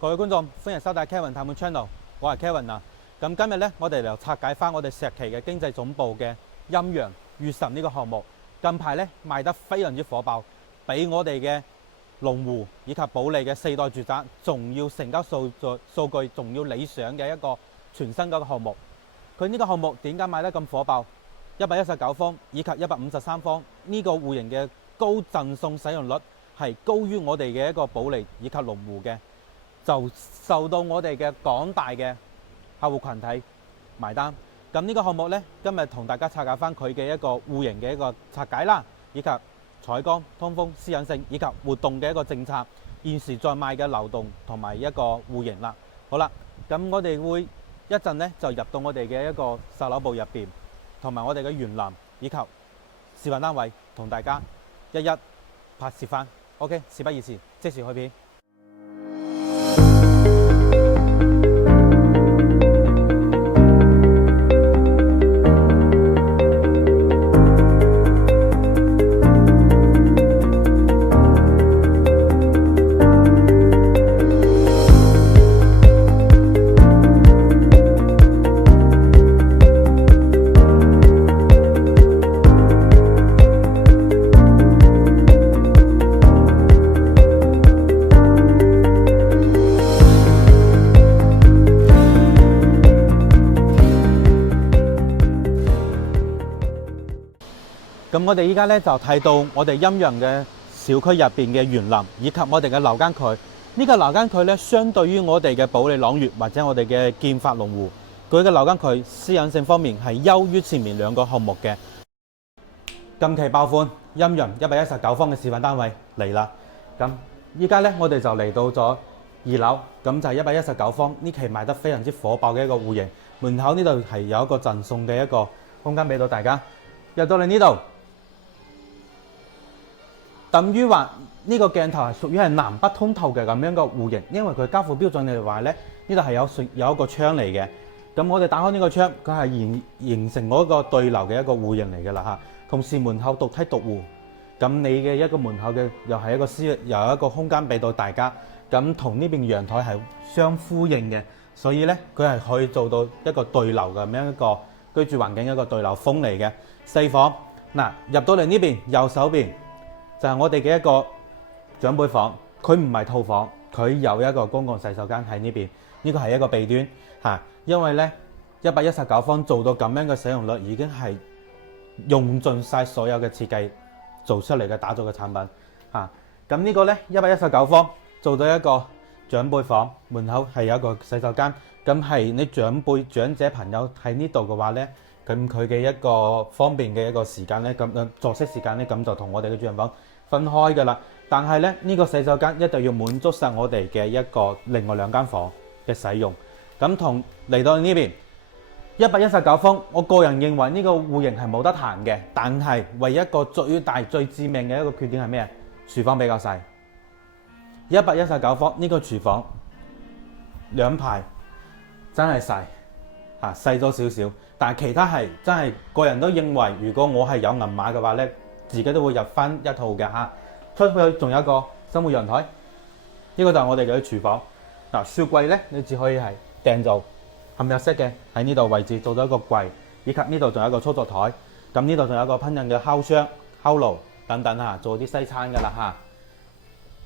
各位觀眾，歡迎收睇 Kevin 探門 Channel， 我係 Kevin 啊。咁今日咧，我哋就拆解翻我哋石岐嘅經濟總部嘅陰陽月神呢個項目。近排咧賣得非常之火爆，比我哋嘅龍湖以及保利嘅4代住宅仲要成交數據仲要理想嘅一個全新嘅項目。佢呢個項目點解賣得咁火爆？119方以及153方呢個戶型嘅高贈送使用率係高於我哋嘅一個保利以及龍湖嘅，就受到我哋嘅廣大嘅客戶群體埋單。咁呢個項目呢，今日同大家拆解翻佢嘅一個戶型嘅一個拆解啦，以及採光、通風、私隱性以及活動嘅一個政策，現時在賣嘅流動同埋一個戶型啦。好啦，咁我哋會一陣呢就入到我哋嘅一個售樓部入邊，同埋我哋嘅園林以及示範單位，同大家一一拍攝翻。OK， 事不宜遲，即時開片。咁我哋依家咧就睇到我哋陰陽嘅小區入邊嘅園林，以及我哋嘅樓間距。呢個樓間距咧，相對於我哋嘅保利朗月或者我哋嘅建發龍湖，佢嘅樓間距私隱性方面係優於前面兩個項目嘅。近期爆款陰陽119方嘅示範單位嚟啦。咁依家咧我哋就嚟到咗2樓，咁就係119方呢期賣得非常之火爆嘅一個戶型。門口呢度係有一個贈送嘅一個空間俾到大家。入到嚟呢度，等於話呢個鏡頭係屬於係南北通透嘅咁樣個戶型，因為佢交付標準嚟話咧，呢度係有一個窗嚟嘅。咁我哋打開呢個窗，佢係形成嗰個對流嘅一個戶型嚟嘅啦嚇。同時門口獨梯獨戶，咁你嘅一個門口嘅又係一個又有一個空間俾到大家，咁同呢邊陽台係相呼應嘅，所以咧佢係可以做到一個對流嘅咁樣一個居住環境，一個對流風嚟嘅。4房嗱，入到嚟呢邊右手邊就係我哋嘅一個長輩房，佢唔係套房，佢有一個公共洗手間喺呢邊，呢個係一個弊端嚇，因為咧119方做到咁樣嘅使用率，已經係用盡晒所有嘅設計做出嚟嘅打造嘅產品嚇。咁呢個咧119方做到一個長輩房，門口係有一個洗手間，咁係你長者朋友喺呢度嘅話咧，咁佢嘅一個方便嘅一個時間咧，咁作息時間咧，咁就同我哋嘅主人房分開㗎啦。但係咧呢個洗手間一定要滿足晒我哋嘅一個另外2間房嘅使用。咁同嚟到呢邊119方，我個人認為呢個戶型係冇得彈嘅，但係唯一一個最大最致命嘅一個缺點係咩？廚房比較細。119方呢個廚房2排真係細嚇，細咗少少。但係其他係真係個人都認為，如果我係有銀碼嘅話咧，自己都會入翻一套嘅嚇。出去仲有一個生活陽台，呢個就係我哋嘅廚房。嗱，雪櫃咧，你只可以係訂做嵌入式嘅，喺呢度位置做咗一個櫃，以及呢度仲有一個操作台。咁呢度仲有一個烹飪嘅烤箱、烤爐等等嚇，做啲西餐㗎啦嚇。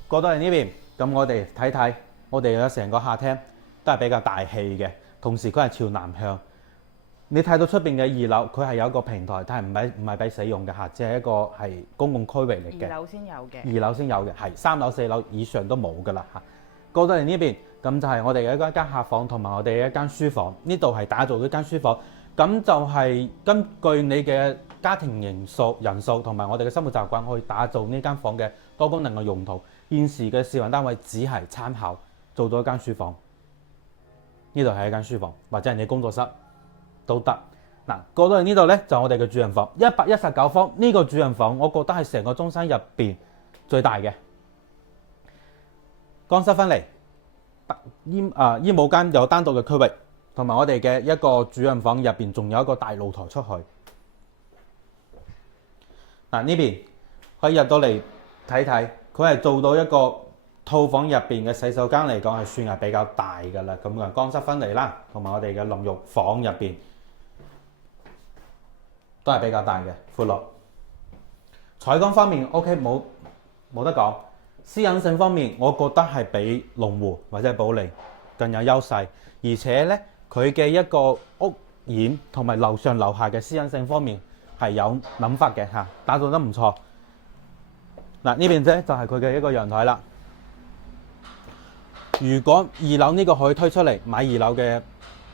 過到嚟呢邊，咁我哋睇睇，我哋嘅成個客廳都係比較大氣嘅，同時佢係朝南向。你睇到出邊嘅2樓，佢係有一個平台，但係唔係俾使用嘅嚇，只係一個係公共區域嚟嘅。2樓先有嘅。2樓先有嘅，係3樓、4樓以上都冇㗎啦嚇。過到嚟呢邊，咁就係我哋嘅一間客房同埋我哋嘅一間書房。呢度係打造一間書房，咁就係根據你嘅家庭人數同埋我哋嘅生活習慣去打造呢間房嘅多功能嘅用途。現時嘅示範單位只係參考做到一間書房，呢度係一間書房或者係你工作室都得。嗱，過到嚟呢度咧就係我哋嘅主人房，119方呢個主人房，我覺得係成個中山入邊最大嘅。乾濕分離，衣帽間有單獨嘅區域，同埋我哋嘅一個主人房入邊仲有一個大露台出去。嗱，呢邊可以入到嚟睇睇，佢係做到一個套房入邊嘅洗手間嚟講係算係比較大㗎啦，咁啊乾濕分離啦，同埋我哋嘅淋浴房入邊都係比較大嘅闊落。採光方面 OK 冇得講，私隱性方面我覺得係比龍湖或者保利更有優勢，而且咧佢嘅一個屋檐同埋樓上樓下嘅私隱性方面係有諗法嘅嚇，打造得唔錯。嗱呢邊啫就係佢嘅一個陽台啦。如果二樓呢個可以推出嚟，買二樓嘅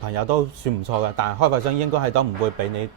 朋友都算唔錯嘅，但係開發商應該係都唔會俾你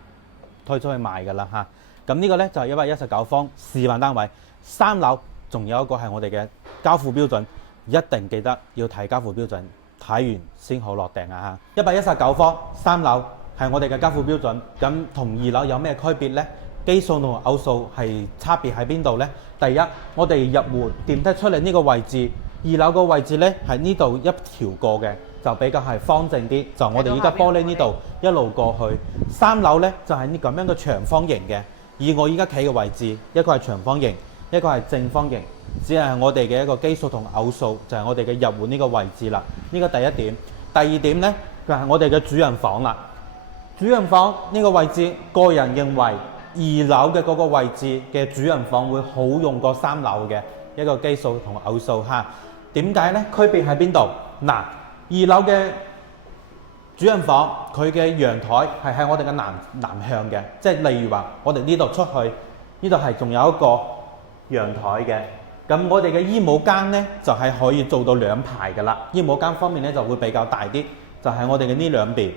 推出去賣㗎啦嚇。咁呢個咧就係119方示範單位，3樓仲有一個係我哋嘅交付標準，一定記得要睇交付標準，睇完先好落訂啊嚇。119方3樓係我哋嘅交付標準，咁同2樓有咩區別呢？基數同偶數係差別喺邊度呢？第一，我哋入門電梯出嚟呢個位置，2樓個位置呢係呢度一條過嘅，就比較係方正啲。就我哋依家玻璃呢度一路過去，3樓呢就係呢咁樣嘅長方形嘅。以我依家企嘅位置，一個係長方形，一個係正方形，只係我哋嘅一個基數同偶數，就係我哋嘅入門呢個位置啦。呢個第一點。第二點呢，就係我哋嘅主人房啦。主人房呢個位置，個人認為2樓嘅嗰個位置嘅主人房會好用過3樓嘅一個基數同偶數嚇。點解呢？區別喺邊度？嗱，2樓嘅主人房佢嘅陽台係喺我哋嘅南向嘅，即係例如話我哋呢度出去，呢度係仲有一個陽台嘅。咁我哋嘅衣帽間呢，就係可以做到2排㗎啦。衣帽間方面呢，就會比較大啲，就係我哋嘅呢兩邊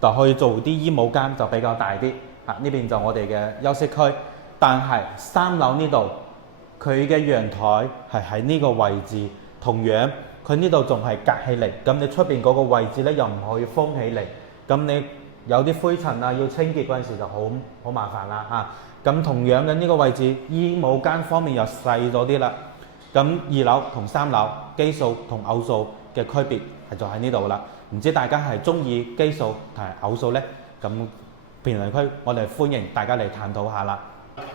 就可以做啲衣帽間就比較大啲。呢邊就我哋嘅休息區，但係3樓呢度佢嘅陽台係喺呢個位置，同樣佢呢度仲係隔起嚟，咁你出邊嗰個位置咧又唔可以封起嚟，咁你有啲灰塵啊要清潔嗰陣時就好麻煩啦嚇。咁同樣嘅呢個位置，衣帽間方面又細咗啲啦。咁2樓同3樓基數同偶數嘅區別係就喺呢度啦。唔知大家係中意基數同埋偶數呢？咁評論區我哋歡迎大家嚟探討下啦。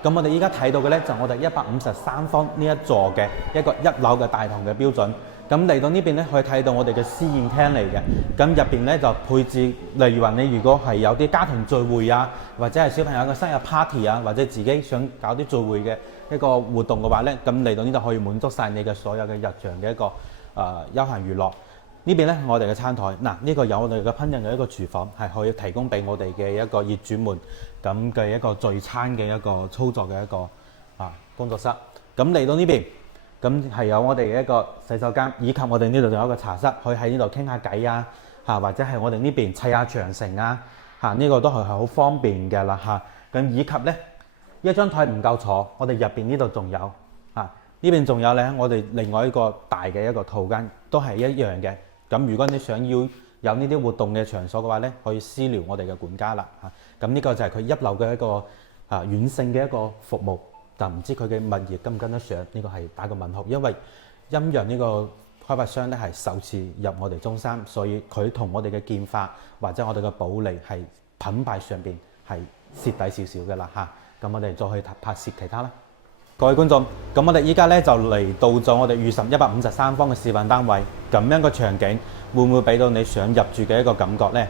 咁我哋依家睇到嘅呢，就我哋153方呢一座嘅一個1樓嘅大堂嘅標準。咁嚟到呢邊呢，可以睇到我哋嘅私宴廳嚟嘅。咁入邊呢，就配置，例如話你如果係有啲家庭聚會啊，或者係小朋友嘅生日 party 啊，或者自己想搞啲聚會嘅一個活動嘅話呢，咁嚟到呢度可以滿足晒你嘅所有嘅日常嘅一個休閒娛樂。呢邊咧我哋嘅餐台，嗱呢個有我哋嘅烹飪嘅一個廚房，係可以提供俾我哋嘅一個業主們咁嘅一個聚餐嘅一個操作嘅一個工作室。咁嚟到呢邊，咁係有我哋嘅一個洗手間，以及我哋呢度仲有一個茶室，可以喺呢度傾下偈啊，或者係我哋呢邊砌下長城啊，呢個都係好方便嘅啦嚇。咁以及咧一張台唔夠坐，我哋入邊呢度仲有呢邊仲有咧，我哋另外一個大嘅一個套間都係一樣嘅。咁如果你想要有呢啲活動嘅場所嘅話咧，可以私聊我哋嘅管家啦嚇。咁呢個就係佢1樓嘅一個遠勝嘅一個服務，但唔知佢嘅物業跟唔跟得上？呢個係打個問號，因為陰陽呢個開發商咧係首次入我哋中山，所以佢同我哋嘅建發或者我哋嘅保利係品牌上邊係蝕底少少嘅啦嚇。咁我哋再去拍攝其他啦。各位觀眾，咁我哋依家咧就嚟到咗我哋御膳153方嘅示範單位，咁樣嘅場景會唔會俾到你想入住嘅一個感覺呢？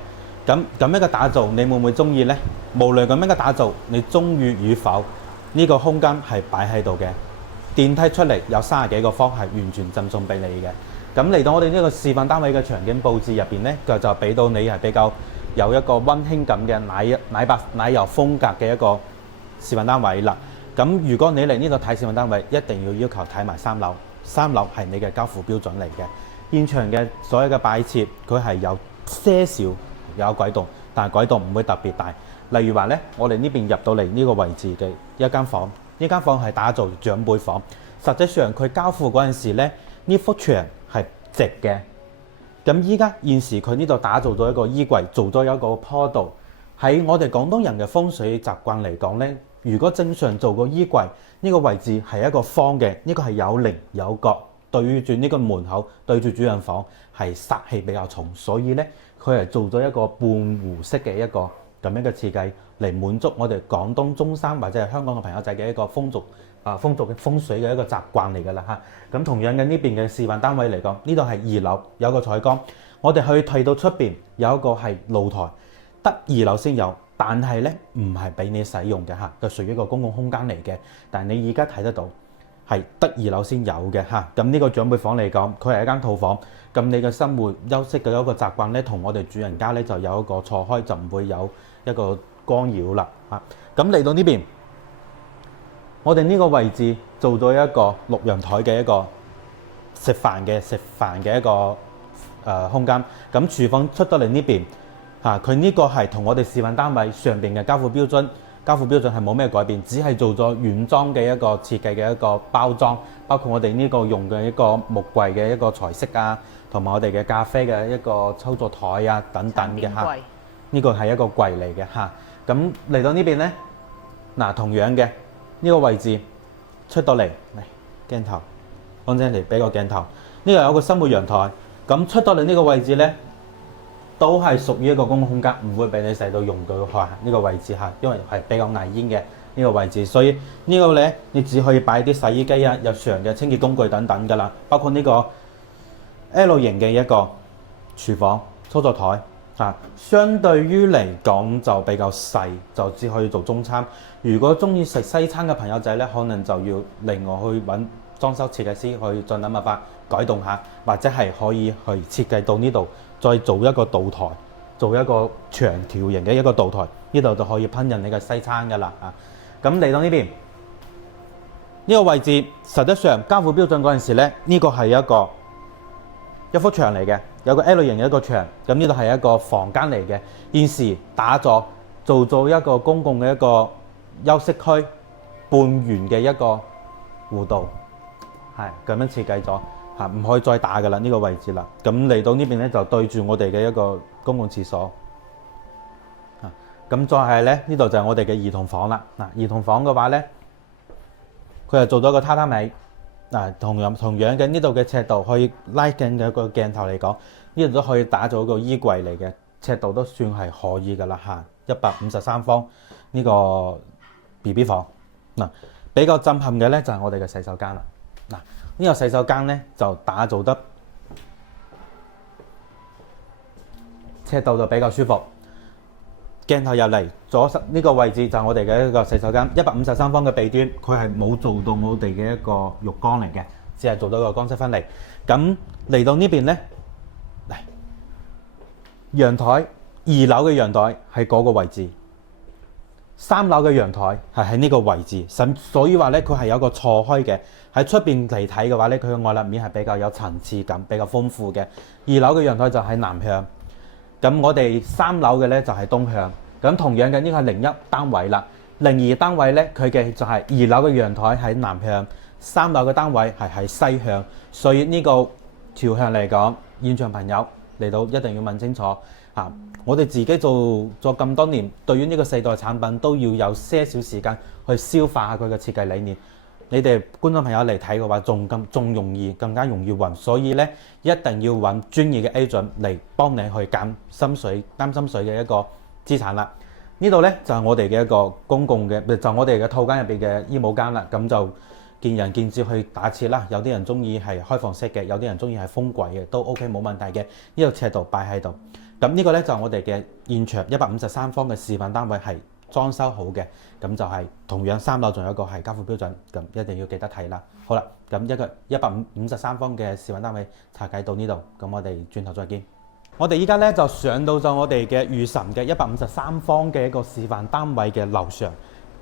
咁樣嘅打造，你會唔會中意呢？無論咁樣嘅打造，你中意與否，呢個空間係擺喺度嘅。電梯出嚟有30幾個方，係完全贈送俾你嘅。咁嚟到我哋呢個示範單位嘅場景佈置入邊呢，就俾到你係比較有一個溫馨感嘅奶油風格嘅一個示範單位啦。咁如果你嚟呢度睇示範單位，一定要求睇埋3樓，3樓係你嘅交付標準嚟嘅。現場嘅所有嘅擺設，佢係有些少有軌道，但係軌道唔會特別大。例如話呢，我哋呢邊入到嚟呢個位置嘅一間房，呢間房係打造長輩房。實際上佢交付嗰陣時呢，呢幅牆係直嘅。咁依家現時佢呢度打造咗一個衣櫃，做咗一個坡道。喺我哋廣東人嘅風水習慣嚟講呢，如果正常做個衣櫃，呢個位置係一個方嘅，呢個係有棱有角，對住呢個門口，對住主人房係煞氣比較重，所以呢，佢係做咗一個半弧式嘅一個咁樣嘅設計，嚟滿足我哋廣東中山或者係香港嘅朋友仔嘅一個風俗風水嘅一個習慣嚟㗎啦嚇。咁同樣嘅呢邊嘅示範單位嚟講，呢度係2樓有個採光，我哋可以睇到出邊有一個係露台，得2樓先有，但係咧唔係俾你使用嘅嚇，就屬於一個公共空間嚟嘅。但係你而家睇得到係得2樓先有嘅嚇。咁呢個長輩房嚟講，佢係一間套房，咁你嘅生活休息嘅一個習慣咧，同我哋主人家咧就有一個錯開，就唔會有一個干擾啦嚇。咁嚟到呢邊。我哋呢個位置做咗一個6人台嘅一個食飯嘅一個空間。咁廚房出到嚟呢邊嚇，佢呢個係同我哋示範單位上邊嘅交付標準係冇咩改變，只係做咗原裝嘅一個設計嘅一個包裝，包括我哋呢個用嘅一個木櫃嘅一個材色啊，同埋我哋嘅咖啡嘅一個操作台啊等等嘅嚇。呢個係一個櫃嚟嘅嚇。咁嚟到呢邊呢，嗱同樣嘅。呢個位置出到嚟，嚟鏡頭，安靜嚟俾個鏡頭。呢個有個生活陽台，咁出到嚟呢個位置呢，都係屬於一個公共空間，唔會俾你使到用到呢個位置嚇，因為係比較危險嘅呢個位置，所以呢個呢，你只可以擺啲洗衣機啊、日常嘅清潔工具等等㗎啦，包括呢個 L 型嘅一個廚房操作台。相對於嚟講就比較細，就只可以做中餐。如果中意食西餐嘅朋友仔咧，可能就要另外去揾裝修設計師去再諗辦法改動下，或者係可以去設計到呢度，再做一個灶台，做一個長條形嘅一個灶台，呢度就可以烹飪你嘅西餐噶啦嚇。咁嚟到呢邊呢個位置，實際上交付標準嗰陣時咧，呢個係一幅牆嚟嘅。有個 L 型嘅一個牆，咁呢度係一個房間嚟嘅。現時打咗做一個公共嘅一個休息區，半圓嘅一個弧道，係咁樣設計咗嚇，唔可以再打㗎啦呢個位置啦。咁嚟到呢邊咧就對住我哋嘅一個公共廁所嚇。咁再係咧呢度就係我哋嘅兒童房啦。嗱，兒童房嘅話咧，佢係做咗個榻榻米。同樣嘅呢度嘅尺度可以拉近嘅一個鏡頭嚟講，呢度都可以打造一個衣櫃嚟嘅，尺度都算係可以㗎啦嚇。153方呢個 BB 房嗱，比較震撼嘅咧就係我哋嘅洗手間啦。嗱，呢個洗手間咧就打造得尺度就比較舒服。鏡頭入嚟左呢個位置就係我哋嘅一個洗手間，153方嘅地磚，佢係冇做到我哋嘅一個浴缸嚟嘅，只係做到一個乾濕分離。咁嚟到呢邊咧，嚟陽台2樓嘅陽台係嗰個位置，3樓嘅陽台係喺呢個位置，所以話咧佢係有個錯開嘅。喺出邊嚟睇嘅話咧，佢嘅外立面係比較有層次感，比較豐富嘅。2樓嘅陽台就喺南向。咁我哋3樓嘅咧就係東向，咁同樣嘅呢個係01單位啦。02單位咧，佢嘅就係2樓嘅陽台喺南向，3樓嘅單位係喺西向。所以呢個朝向嚟講，現場朋友嚟到一定要問清楚嚇。我哋自己做咗咁多年，對於呢個4代產品都要有些少時間去消化下佢嘅設計理念。你哋觀眾朋友嚟睇嘅話，仲容易，更加容易暈，所以咧一定要揾專業嘅 agent 嚟幫你去減心水、擔心水嘅一個資產啦。呢度咧就係我哋嘅一個公共嘅，就我哋嘅套間入邊嘅衣帽間啦。咁就見仁見智去打設啦。有啲人中意係開放式嘅，有啲人中意係封櫃嘅，都 OK 冇問題嘅。呢個尺度擺喺度。咁呢個咧就係我哋嘅現場153方嘅示範單位係裝修好嘅，咁就係同樣3樓仲有一個係交付標準，咁一定要記得睇啦。好啦，咁一個153方嘅示範單位拆解到呢度，咁我哋轉頭再見。我哋依家咧就上到咗我哋嘅御神嘅153方嘅一個示範單位嘅樓上，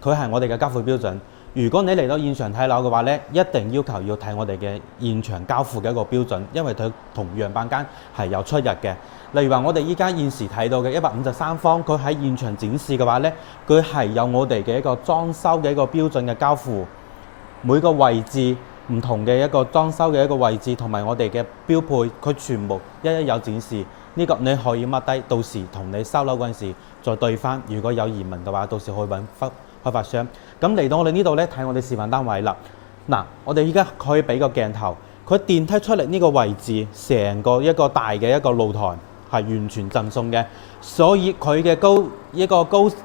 佢係我哋嘅交付標準。如果你嚟到現場睇樓嘅話咧，一定要求要睇我哋嘅現場交付嘅一個標準，因為佢同樣板間係有出入嘅。例如話，我哋依家現時睇到嘅153方，佢喺現場展示嘅話咧，佢係有我哋嘅一個裝修嘅一個標準嘅交付，每個位置唔同嘅一個裝修嘅一個位置，同埋我哋嘅標配，佢全部一有展示。呢個你可以抹低，到時同你收樓嗰陣時再對翻。如果有疑問嘅話，到時可以揾開發商。咁嚟到我哋呢度咧，睇我哋示範單位啦。嗱，我哋依家可以俾個鏡頭，佢電梯出嚟呢個位置，成個一個大嘅一個露台係完全贈送嘅，所以佢嘅高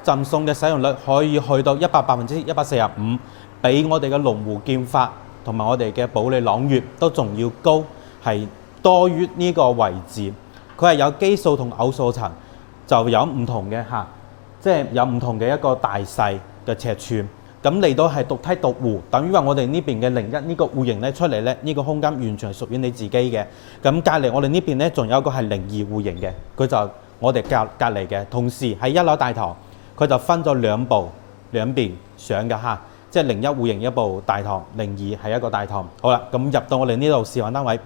贈送嘅使用率可以去到145%。比我哋嘅龍湖劍法同埋我哋嘅保利朗月都仲要高，係多於呢個位置。佢係有基數同偶數層，就有唔同嘅嚇，即係有唔同嘅一個大細嘅尺寸。咁嚟到係獨梯獨戶，等於話我哋呢邊嘅01呢個戶型咧出嚟咧，呢個空間完全係屬於你自己嘅。咁隔離我哋呢邊咧仲有一個係02戶型嘅，佢就我哋隔離嘅。同時喺1樓大堂，佢就分咗兩部兩邊上嘅嚇，即係01戶型一部大堂，02係一個大堂。好啦，咁入到我哋呢度示範單位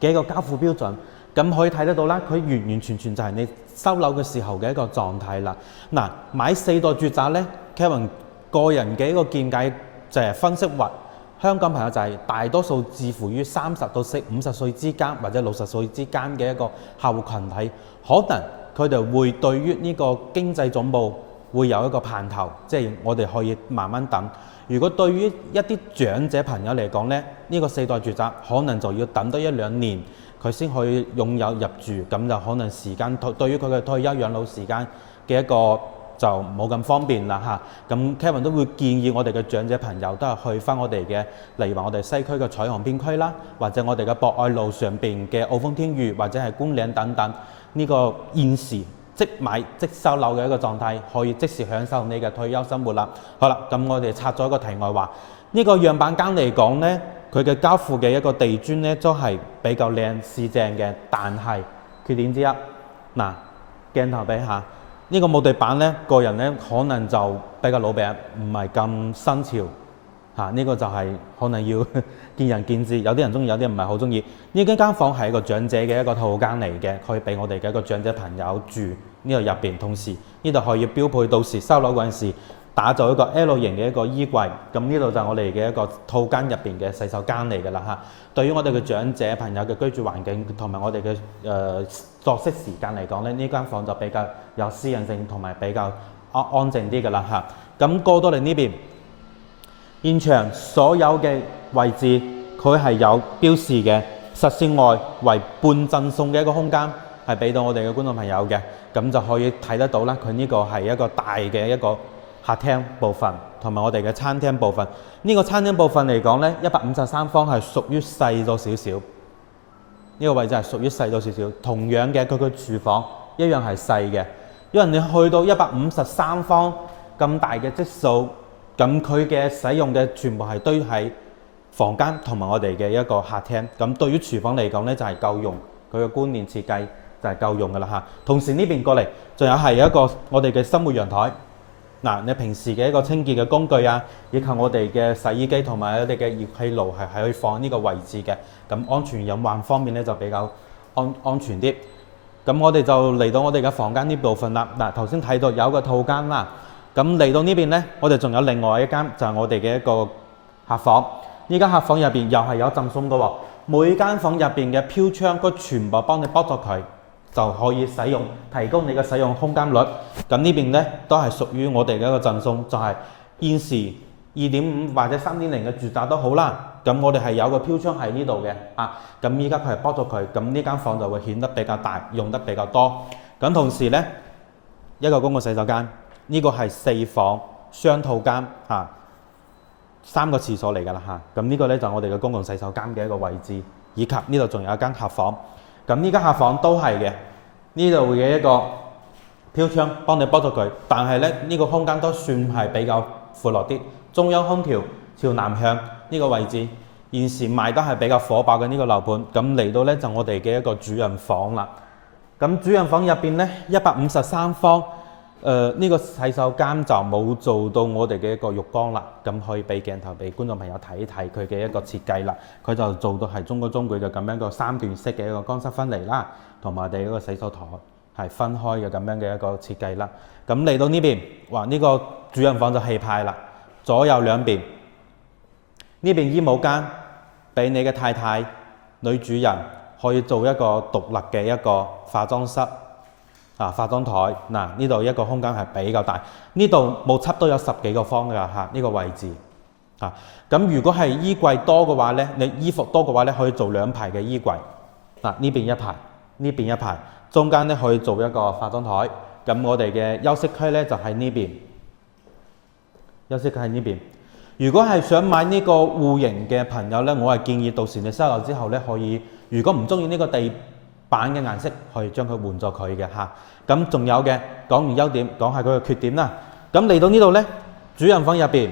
嘅一個交付標準，咁可以睇得到啦，佢完完全全就係你收樓嘅時候嘅一個狀態啦。嗱，買4代住宅咧 ，Kevin 個人嘅一個見解就係分析話，香港朋友就係大多數介乎於30到50歲之間或者60歲之間嘅一個客戶群體，可能佢哋會對於呢個經濟總部會有一個盼頭，即係我哋可以慢慢等。如果對於一啲長者朋友嚟講咧，呢個4代住宅可能就要等多1-2年，佢先可以擁有入住，咁就可能時間對於佢嘅退休養老時間嘅一個就冇咁方便啦嚇。咁 Kevin 都會建議我哋嘅長者朋友都係去翻我哋嘅，例如話我哋西區嘅彩虹邊區啦，或者我哋嘅博愛路上邊嘅澳豐天譽或者係官嶺等等，呢個現時即買即收樓嘅一個狀態，可以即時享受你嘅退休生活啦。好啦，咁我哋拆咗一個題外話，呢個樣板間嚟講呢，佢嘅交付嘅一個地磚呢，都係比較靚市正嘅，但係缺點之一，嗱，鏡頭俾下。呢個木地板咧，個人咧可能就比較老餅，唔係咁新潮嚇。呢個就係可能要見仁見智，有啲人中意，有啲人唔係好中意。呢間房係一個長者嘅一個套間嚟嘅，可以俾我哋嘅一個長者朋友住呢度入邊。同時呢度可以標配到時收樓嗰陣時打造一個 L 型嘅一個衣櫃。咁呢度就係我哋嘅一個套間入邊嘅洗手間嚟㗎啦嚇。對於我哋嘅長者朋友嘅居住環境同埋我哋嘅作息時間嚟講咧，呢間房就比較有私人性同埋比較安靜啲㗎啦嚇。咁過到嚟呢邊，現場所有嘅位置佢係有標示嘅，實線外為半贈送嘅一個空間，係俾到我哋嘅觀眾朋友嘅，咁就可以睇得到啦。佢呢個係一個大嘅一個客廳部分，同埋我哋嘅餐廳部分。呢個餐廳部分嚟講咧，153方係屬於細咗少少。呢個位置係屬於細咗少少。同樣嘅，佢個廚房一樣係細嘅。因為你去到153方咁大嘅積數，咁佢嘅使用嘅全部係堆喺房間同埋我哋嘅一個客廳。咁對於廚房嚟講咧，就係夠用。佢嘅觀念設計就係夠用㗎啦嚇。同時呢邊過嚟，仲有係一個我哋嘅生活陽台。嗱，你平時嘅一個清潔嘅工具啊，以及我哋嘅洗衣機同埋我哋嘅熱氣爐係可以放呢個位置嘅，咁安全隱患方面咧就比較安全啲。咁我哋就嚟到我哋嘅房間呢部分啦。嗱，頭先睇到有個套間啦，咁嚟到呢邊咧，我哋仲有另外一間就係我哋嘅一個客房。呢間客房入邊又係有贈送嘅喎，每間房入邊嘅飄窗佢全部幫你剝咗佢，就可以使用，提高你嘅使用空間率。咁呢邊咧都係屬於我哋嘅一個贈送，就係現時2.5或者3.0嘅住宅都好啦。咁我哋係有個飄窗喺呢度嘅啊。咁依家佢係剝咗佢，咁呢間房就會顯得比較大，用得比較多。咁同時咧，一個公共洗手間，呢個係4房雙套間嚇，3個廁所嚟㗎啦嚇。咁呢個咧就我哋嘅公共洗手間嘅一個位置，以及呢度仲有一間客房。咁呢間客房都係嘅，呢度嘅一個飄窗幫你剝咗佢，但係咧呢個空間都算係比較闊落啲。中央空調朝南向呢個位置，現時賣得係比較火爆嘅呢個樓盤。咁嚟到咧就我哋嘅一個主人房啦。咁主人房入邊咧153方，呢個洗手間就冇做到我哋嘅一個浴缸啦。咁可以俾鏡頭俾觀眾朋友睇一睇佢嘅一個設計啦。佢就做到係中規中矩嘅咁樣個3段式嘅一個乾濕分離啦，同埋我哋一個洗手台係分開嘅咁樣嘅一個設計啦。咁嚟到呢邊，哇！呢個主人房就氣派啦，左右兩邊，呢邊衣帽間俾你嘅太太女主人可以做一個獨立嘅一個化妝室啊，化妝台。嗱，呢度一個空間係比較大，呢度目測都有10幾個方㗎嚇，呢個位置啊。咁如果係衣櫃多嘅話咧，你衣服多嘅話咧，可以做2排嘅衣櫃。嗱，呢邊一排，呢邊一排，中間咧可以做一個化妝台。咁我哋嘅休息區咧就喺呢邊，休息區喺呢邊。如果係想買呢個戶型嘅朋友呢，我係建議到時你收樓之後呢，可以如果唔中意呢個地板嘅顏色，可以將佢換咗佢嘅嚇。咁仲有嘅，講完優點，講下佢嘅缺點啦。咁嚟到呢度呢，主人房入邊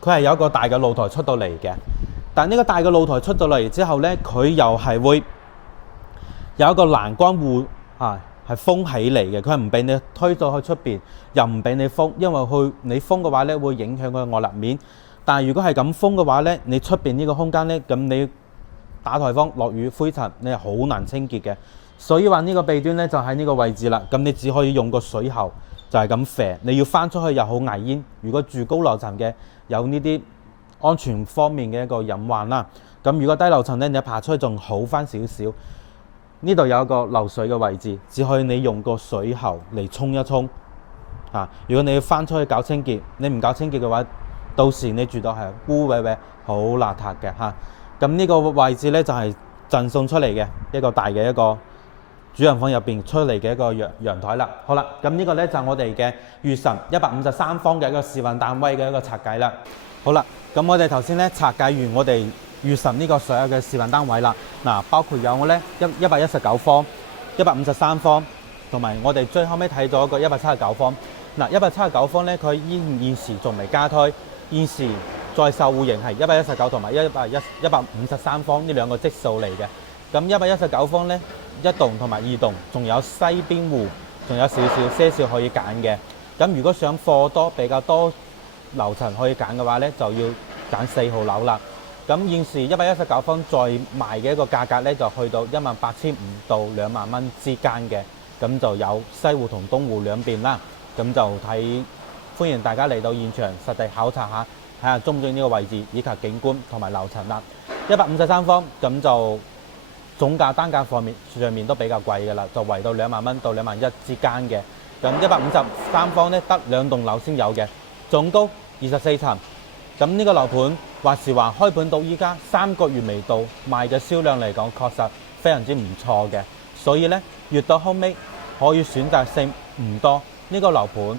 佢係有一個大嘅露台出到嚟嘅，但呢個大嘅露台出到嚟之後呢，佢又係會有一個欄杆戶啊，係封起嚟嘅，佢係唔俾你推到去出邊，又唔俾你封，因為你封嘅話呢，會影響佢嘅外立面。但係如果係咁封嘅話呢，你出邊呢個空間呢，咁你打颱風、落雨、灰塵，你係好難清潔嘅。所以話呢個弊端呢，就喺呢個位置啦。咁你只可以用個水喉就係咁射，你要翻出去又好危煙。如果住高樓層嘅，有呢啲安全方面嘅一個隱患啦。咁如果低樓層呢，你爬出去仲好翻少少。呢度有一個漏水嘅位置，只可以你用個水喉嚟沖一沖。如果你要翻出去搞清潔，你唔搞清潔嘅話，到時你住到係污穢穢、好邋遢嘅嚇。咁呢個位置呢，就係贈送出嚟嘅一個大嘅一個主人房入邊出嚟嘅一個陽台啦。好啦，咁呢個呢，就係我哋嘅御神153方嘅一個示範單位嘅一個拆解啦。好啦，咁我哋頭先呢，拆解完我哋御神呢個所有嘅示範單位啦。嗱，包括有我呢119方、153方，同埋我哋最後尾睇咗一個179方。嗱，179方呢，佢現時仲未加推。現時在售戶型係119同埋153方呢兩個積數嚟嘅。咁119方呢，一棟同埋二棟，仲有西邊戶，仲有些少可以揀嘅。咁如果想貨多比較多樓層可以揀嘅話呢，就要揀4號樓啦。咁現時119方再賣嘅一個價格呢，就去到18500到2萬蚊之間嘅。咁就有西戶同東戶兩邊啦。咁就歡迎大家嚟到現場實地考察下，睇下中唔中意呢個位置以及景觀同埋樓層啦。153方咁就總價單價上面都比較貴嘅啦，就圍到2萬蚊到2萬1之間嘅。咁153方呢，得2棟樓先有嘅，總高24層。咁呢個樓盤話時話開盤到依家3個月未到，賣嘅銷量嚟講確實非常之唔錯嘅。所以呢，越到後尾可以選擇性唔多，呢個樓盤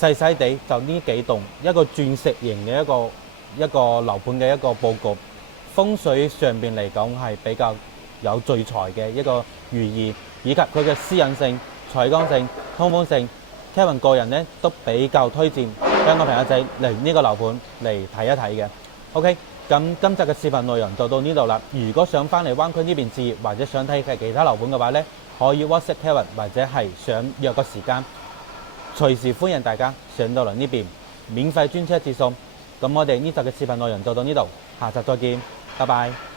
細細地就呢幾棟，一個鑽石型嘅一個樓盤嘅一個佈局，風水上邊嚟講係比較有聚財嘅一個寓意，以及佢嘅私隱性、採光性、通風性，Kevin 個人呢都比較推薦香港朋友仔嚟呢個樓盤嚟睇一睇嘅。OK， 咁今集嘅視頻內容就到呢度啦。如果想翻嚟灣區呢邊置業，或者想睇其他樓盤嘅話呢，可以 WhatsApp Kevin， 或者係想約個時間，隨時歡迎大家上到嚟呢邊，免費專車接送。咁我哋呢集嘅視頻內容就到呢度，下集再見，拜拜。